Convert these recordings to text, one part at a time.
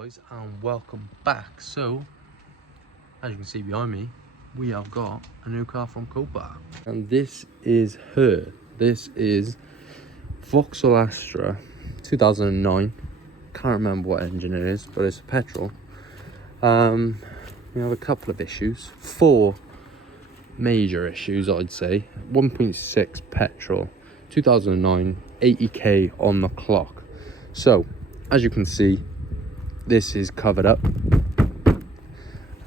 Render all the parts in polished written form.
guys, and welcome back. So as you can see behind me, we have got a new car from Copart, and this is this is Vauxhall Astra 2009. Can't remember what engine it is, but it's a petrol. We have a couple of issues, 4 major issues I'd say. 1.6 petrol, 2009, 80k on the clock. So as you can see, this is covered up,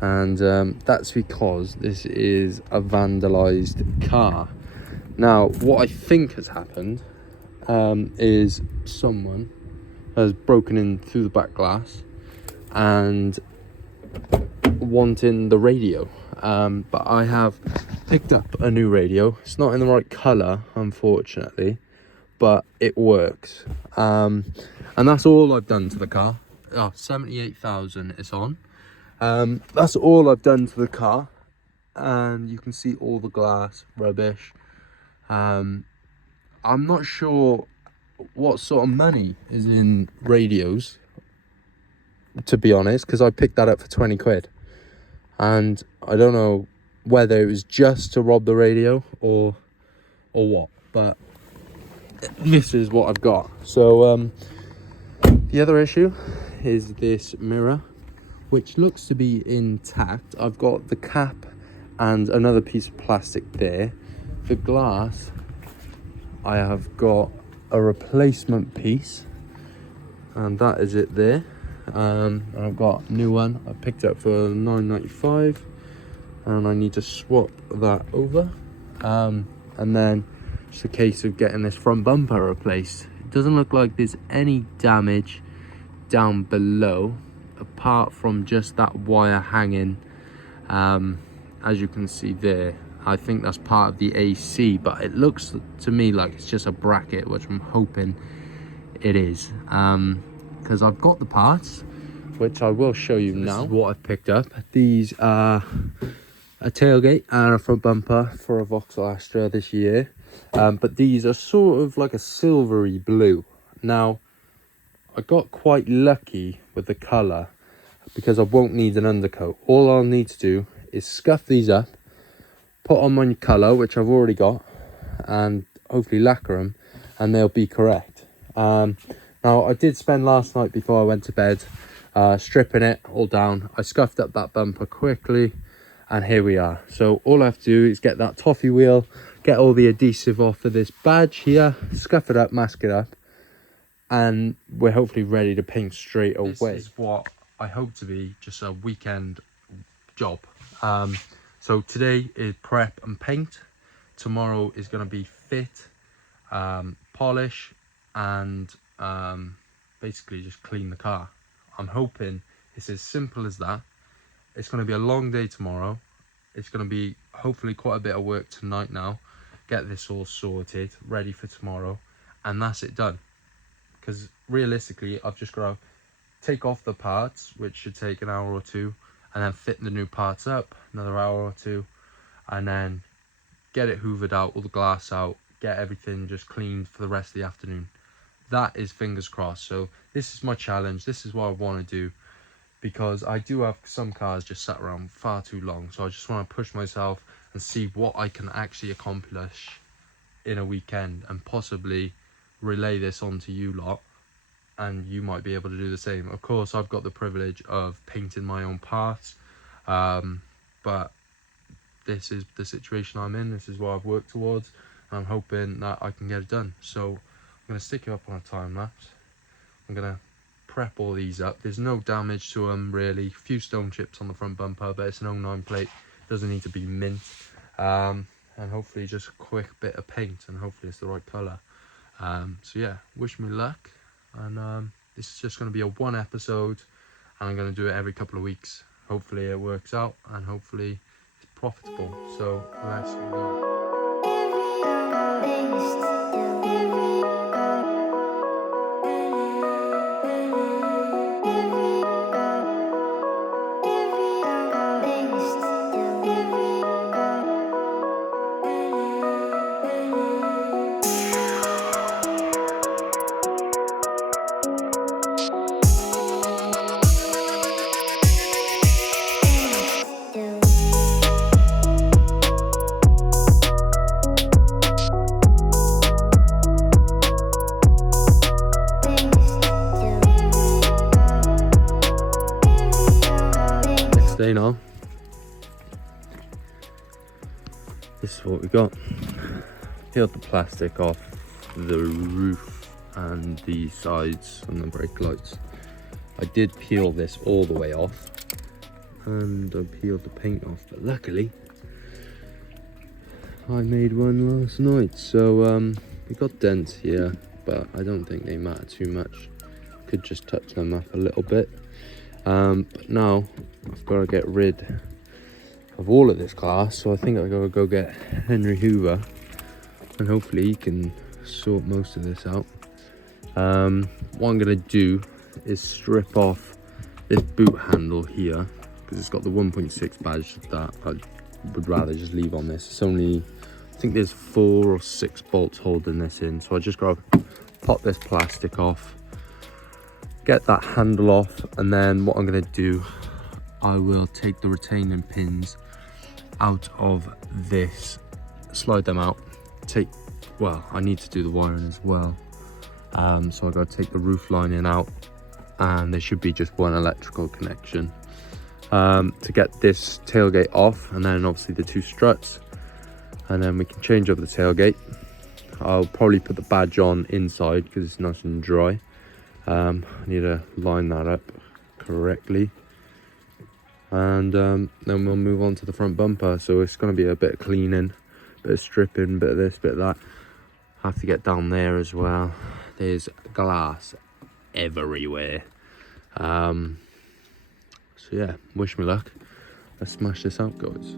and that's because this is a vandalised car. Now what I think has happened is someone has broken in through the back glass and wanting the radio, but I have picked up a new radio. It's not in the right colour, unfortunately, but it works, and that's all I've done to the car. 78,000 it's on. That's all I've done to the car, and you can see all the glass rubbish. I'm not sure what sort of money is in radios, to be honest, because I picked that up for 20 quid, and I don't know whether it was just to rob the radio or what, but this is what I've got. So the other issue is this mirror, which looks to be intact. I've got the cap and another piece of plastic there. The glass, I have got a replacement piece, and that is it there. I've got a new one I picked up for £9.95, and I need to swap that over, and then it's a case of getting this front bumper replaced. It doesn't look like there's any damage down below apart from just that wire hanging, as you can see there. I think that's part of the AC, but it looks to me like it's just a bracket, which I'm hoping it is, because I've got the parts, which I will show you now. This is what I've picked up. These are a tailgate and a front bumper for a Vauxhall Astra this year, but these are sort of like a silvery blue. Now I got quite lucky with the colour, because I won't need an undercoat. All I'll need to do is scuff these up, put on my colour, which I've already got, and hopefully lacquer them, and they'll be correct. Now I did spend last night before I went to bed stripping it all down. I scuffed up that bumper quickly, and here we are. So all I have to do is get that toffee wheel, get all the adhesive off of this badge here, scuff it up, mask it up, and we're hopefully ready to paint straight away. This is what I hope to be just a weekend job. So today is prep and paint. Tomorrow is going to be fit, polish, and basically just clean the car. I'm hoping it's as simple as that. It's going to be a long day tomorrow. It's going to be hopefully quite a bit of work tonight now. Get this all sorted, ready for tomorrow, and that's it done. Because realistically, I've just got to take off the parts, which should take an hour or two, and then fit the new parts up, another hour or two, and then get it hoovered out, all the glass out, get everything just cleaned for the rest of the afternoon. That is fingers crossed. So this is my challenge. This is what I want to do, because I do have some cars just sat around far too long. So I just want to push myself and see what I can actually accomplish in a weekend, and possibly relay this on to you lot, and you might be able to do the same. Of course, I've got the privilege of painting my own parts, but this is the situation I'm in. This is what I've worked towards, and I'm hoping that I can get it done. So I'm going to stick you up on a time lapse. I'm going to prep all these up. There's no damage to them really. A few stone chips on the front bumper, but it's an 09 plate, doesn't need to be mint, and hopefully just a quick bit of paint, and hopefully it's the right colour. So yeah, wish me luck, and this is just going to be a 1 episode, and I'm going to do it every couple of weeks. Hopefully it works out, and hopefully it's profitable. So let's go. saying all, this is what we got. Peeled the plastic off the roof and the sides and the brake lights. I did peel this all the way off, and I peeled the paint off, but luckily I made one last night. So we got dents here, but I don't think they matter too much. Could just touch them up a little bit. But now I've got to get rid of all of this glass, so I think I've got to go get Henry Hoover, and hopefully he can sort most of this out. What I'm going to do is strip off this boot handle here, because it's got the 1.6 badge that I would rather just leave on this. It's only, I think there's 4 or 6 bolts holding this in, so I just got to pop this plastic off, get that handle off, and then what I'm going to do, I will take the retaining pins out of this, slide them out, well, I need to do the wiring as well, so I got to take the roof lining out, and there should be just one electrical connection to get this tailgate off, and then obviously the 2 struts, and then we can change over the tailgate. I'll probably put the badge on inside because it's nice and dry. I need to line that up correctly, and then we'll move on to the front bumper. So it's going to be a bit of cleaning, bit of stripping, bit of this, bit of that. Have to get down there as well. There's glass everywhere. So yeah, wish me luck. Let's smash this out, guys.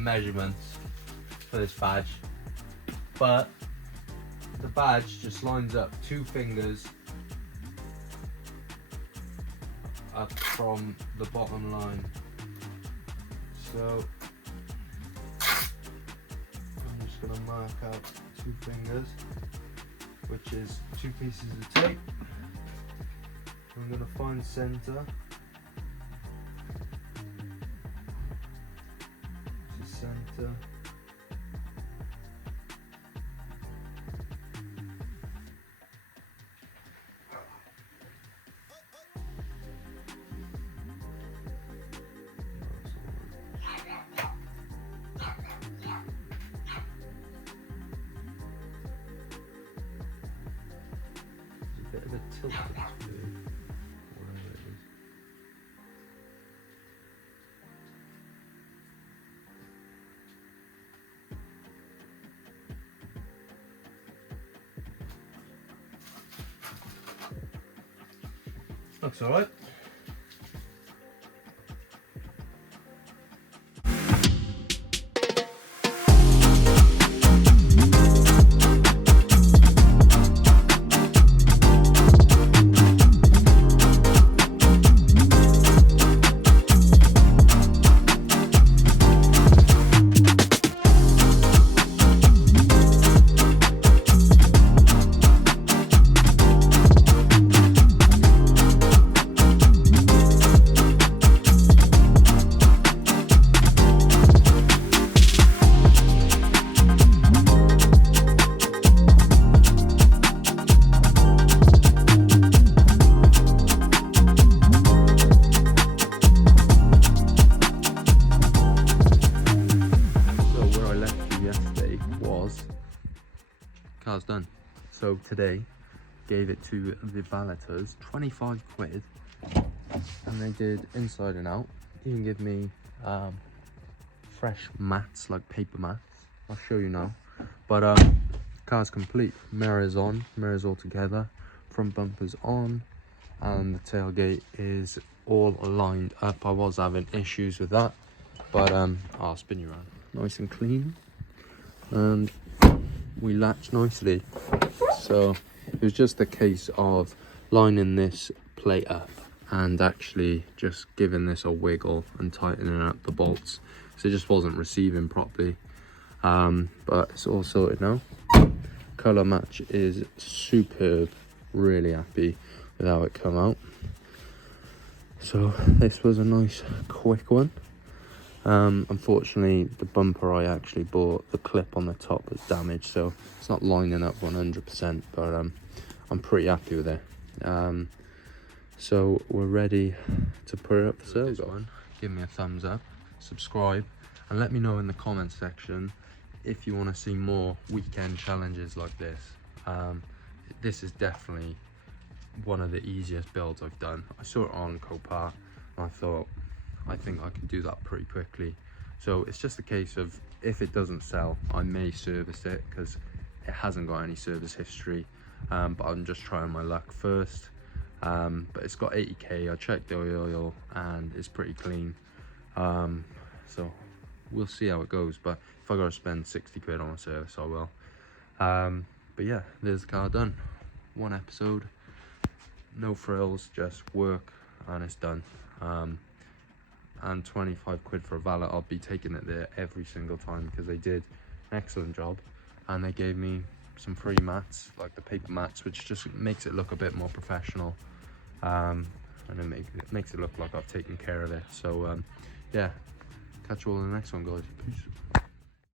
Measurements for this badge, but the badge just lines up 2 fingers up from the bottom line. So I'm just going to mark out 2 fingers, which is 2 pieces of tape. I'm going to find center. Center. There's a bit of a tilt to do, whatever it is. Looks all right. Car's done. So today gave it to the ballators, 25 quid, and they did inside and out. Even give me fresh mats, like paper mats. I'll show you now. But car's complete. Mirrors on, mirrors all together, front bumper's on, and the tailgate is all lined up. I was having issues with that, but I'll spin you around. Nice and clean, and we latch nicely. So it was just a case of lining this plate up and actually just giving this a wiggle and tightening up the bolts, so it just wasn't receiving properly. But it's all sorted now. Color match is superb, really happy with how it come out. So this was a nice quick one. Unfortunately, the bumper I actually bought, the clip on the top is damaged, so it's not lining up 100%, but I'm pretty happy with it. So we're ready to put it up for sale, guys. Give me a thumbs up, subscribe, and let me know in the comment section if you want to see more weekend challenges like this. This is definitely one of the easiest builds I've done. I saw it on Copart and I thought, I think I can do that pretty quickly. So it's just a case of, if it doesn't sell, I may service it because it hasn't got any service history. But I'm just trying my luck first. But it's got 80k. I checked the oil and it's pretty clean. So we'll see how it goes. But if I gotta spend 60 quid on a service, I will. But yeah, there's the car done. One episode, no frills, just work, and it's done. And 25 quid for a valet. I'll be taking it there every single time because they did an excellent job, and they gave me some free mats, like the paper mats, which just makes it look a bit more professional, and it makes it look like I've taken care of it. So yeah, catch you all in the next one, guys. Peace.